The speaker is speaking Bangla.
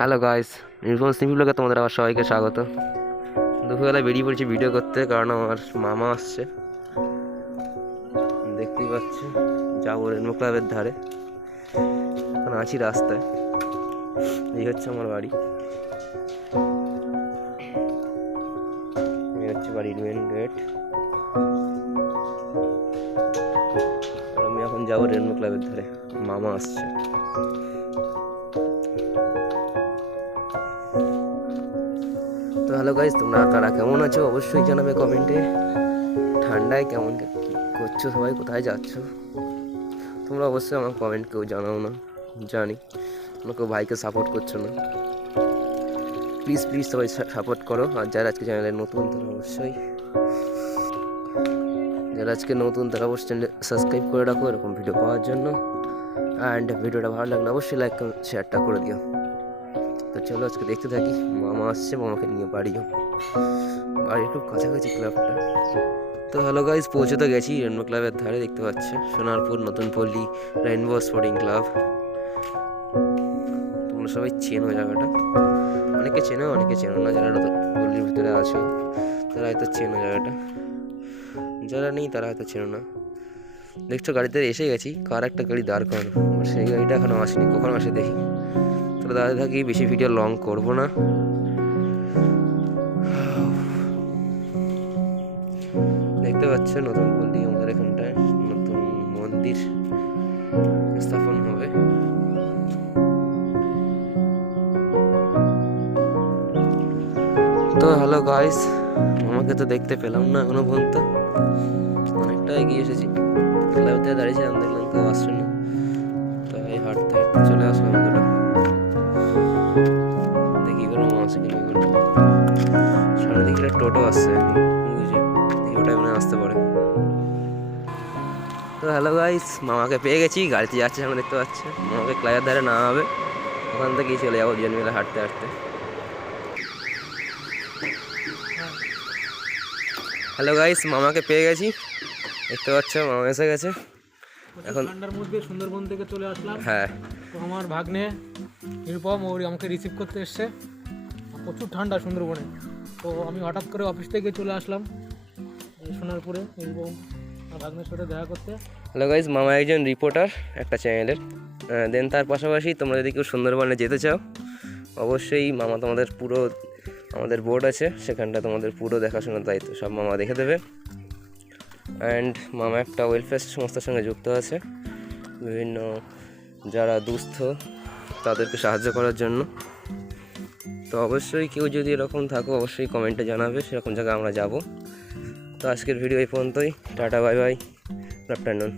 হ্যালো গাইস, নির্ভর সিমি ব্লগে তোমাদের আবার সবাইকে স্বাগত। দুপুরবেলা বেরিয়ে পড়েছি ভিডিও করতে, কারণ আমার মামা আসছে। দেখতেই পাচ্ছ, যাবো রেনবো ক্লাবের ধারে। এখন আছি রাস্তায়, এই হচ্ছে আমার বাড়ি, এই হচ্ছে বাড়ির মেন গেট। আমি এখন যাবো রেনবো ক্লাবের ধারে, মামা আসছে। তো হ্যালো গাইস, তোমরা কারা কেমন আছো অবশ্যই জানাবে কমেন্টে। ঠান্ডায় কেমন করছো সবাই, কোথায় যাচ্ছ তোমরা অবশ্যই আমার কমেন্ট কেউ জানাও না, জানি তোমরা কেউ ভাইকে সাপোর্ট করছো না। প্লিজ প্লিজ সবাই সাপোর্ট করো। আর যারা আজকে চ্যানেলে নতুন তারা অবশ্যই চ্যানেলে সাবস্ক্রাইব করে রাখো এরকম ভিডিও পাওয়ার জন্য। অ্যান্ড ভিডিওটা ভালো লাগলে অবশ্যই লাইক শেয়ারটা করে দিও। তো চলো আজকে দেখতে থাকি। মামা আসছে, মামাকে নিয়ে বাড়িও, বাড়ির খুব কাছাকাছি ক্লাবটা। তো হ্যালো গাইজ, পৌঁছে তো গেছি রেনবো ক্লাবের ধারে। দেখতে পাচ্ছ সোনারপুর নতুন পল্লী রেইনবো স্পোর্টিং ক্লাব। তোমরা সবাই চেনো জায়গাটা, অনেকে চেনো অনেকে চেনো না। যারা পল্লীর ভিতরে আছো তারা হয়তো চেনো জায়গাটা, যারা নেই তারা হয়তো চেনো না। দেখছো গাড়িতে এসে গেছি, কার একটা গাড়ি দাঁড় করানো, সেই গাড়িটা এখনো আসেনি, কখন আসে দেখি। তাহলে দাঁড়িয়ে থাকি, বেশি ভিডিও লং করবো না। দেখতে পাচ্ছ নতুন পল্লী, আমাদের এখানটায় নতুন মন্দির স্থাপন হবে। তো হ্যালো গাইস, আমাকে তো দেখতে পেলাম না এখনো পর্যন্ত, অনেকটা এগিয়ে এসেছি। ক্লাবতে দাঁড়িয়েছিলাম, দেখলাম কেউ আসছে না, তাই হাঁটতে হাঁটতে চলে আসলাম। দুটো দেখি কোনো আসে কিনা। সামনে দেখি একটা টোটো আসছে, বুঝছি দেখি ওটাই মনে আসতে পারে। তো হ্যালো গাইস, মামাকে পেয়ে গেছি, গাড়িতে যাচ্ছে সামনে দেখতে পাচ্ছে। মামাকে ক্লাবের ধারে নামাবে, ওখান থেকেই চলে যাবো দুজন মিলে হাঁটতে হাঁটতে। হ্যালো গাইস, মামাকে পেয়ে গেছি, দেখতে পাচ্ছ মামা এসে গেছে। এখন ঠান্ডার মধ্যে সুন্দরবন থেকে চলে আসলাম। হ্যাঁ, তো আমার ভাগ্নে নিরুপম ওর আমাকে রিসিভ করতে এসছে। প্রচুর ঠান্ডা সুন্দরবনে, তো আমি হঠাৎ করে অফিস থেকে চলে আসলাম সোনারপুরে নিরুপম আর ভাগ্নের সাথে দেখা করতে। হ্যালো গাইস, মামা একজন রিপোর্টার একটা চ্যানেলের। দেন তার পাশাপাশি তোমরা যদি কেউ সুন্দরবনে যেতে চাও, অবশ্যই মামা তোমাদের পুরো, আমাদের বোর্ড আছে সেখানটা তোমাদের পুরো দেখাশোনার দায়িত্ব সব মামা দেখে দেবে। অ্যান্ড মামা একটা ওয়েলফেয়ার সংস্থার সঙ্গে যুক্ত আছে, বিভিন্ন যারা দুস্থ তাদেরকে সাহায্য করার জন্য। তো অবশ্যই কেউ যদি এরকম থাকো অবশ্যই কমেন্টে জানাবে, সেরকম জায়গায় আমরা যাব। তো আজকের ভিডিও এই পর্যন্তই, tata bye bye, good afternoon.